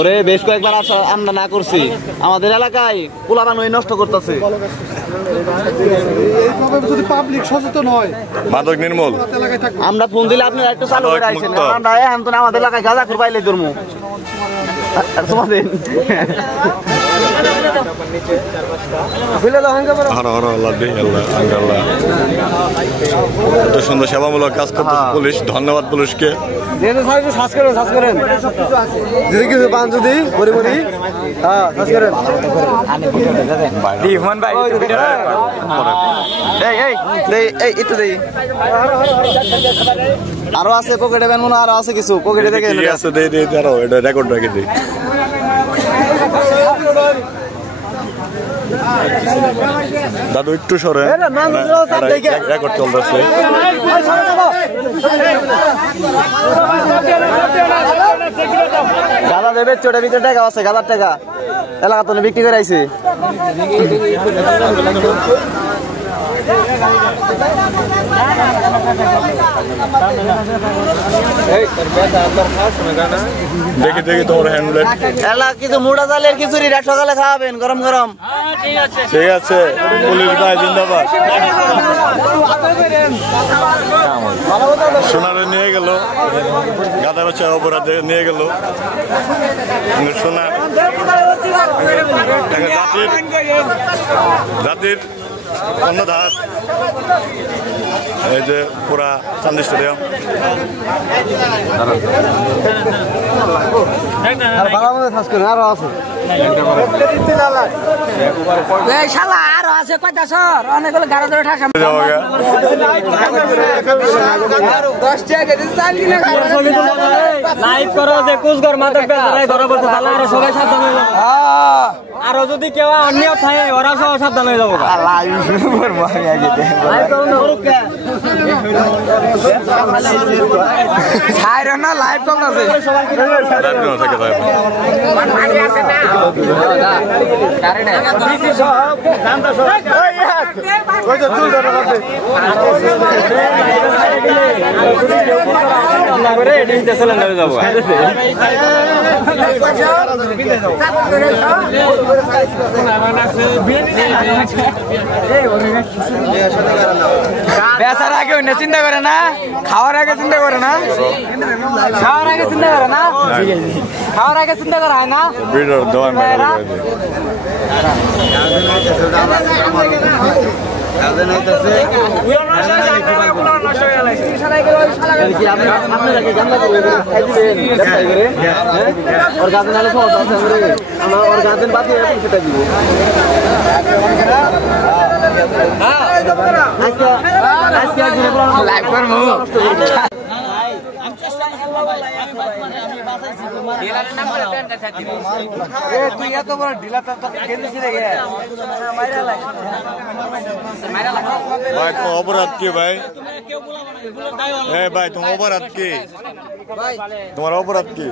ওরে বেশ কয়েকবার আমরা না করছি, আমাদের এলাকায় পোলাপান ওই নষ্ট করতেছে। যদি পাবলিক সচেতন হয়, মাদক নির্মূল আমরা ফোন দিলে আপনারা একটু চালু করে আইছেন। আমরা এখন তো আমাদের এলাকায় গাঁজা খুর পাইলে ধরমু তোমাদের এত সুন্দর সেবামূলক কাজ করতে পুলিশ, ধন্যবাদ পুলিশকে। কিছু পান যদি আরো আছে পকেটে ব্যান মনে আরো আছে কিছু পকেটে থেকে রেকর্ড রেখে দিই। দাদু একটু সরে, রেকর্ড চলতেছে। গাঁদা দেবে চোটের ভিতরে টাকা আছে, গাঁদার টাকা এলাকা তো বিক্রি করে আইছে। দেখি দেখি তোমার হ্যান্ডলেট এলা কিছু মুড়া চালের খিচুড়ি সকালে খাওয়াবেন গরম গরম। ঠিক আছে, পুলিশ ভাই জিন্দাবাদ। সোনারে নিয়ে গেল, গাদা বাচ্চা অপরাধে নিয়ে গেল সোনা। জাতির অন্য ধার, এই যে পুরা চান্দি স্টেডিয়াম। আরো যদি কেউ অন্য থাকে ওরা সব সাবধান হয়ে যাবো। লাইভ কম আছে বেচার আগে অন্য চিন্তা করে না, খাওয়ার আগে চিন্তা করে না, খাওয়ার আগে চিন্তা করে না, খাওয়ার আগে চিন্তা করা হয় না। ভাই তোমার অপরাধ কি ভাই? ভাই তোমার অপরাধ কি? তোমার অপরাধ কি?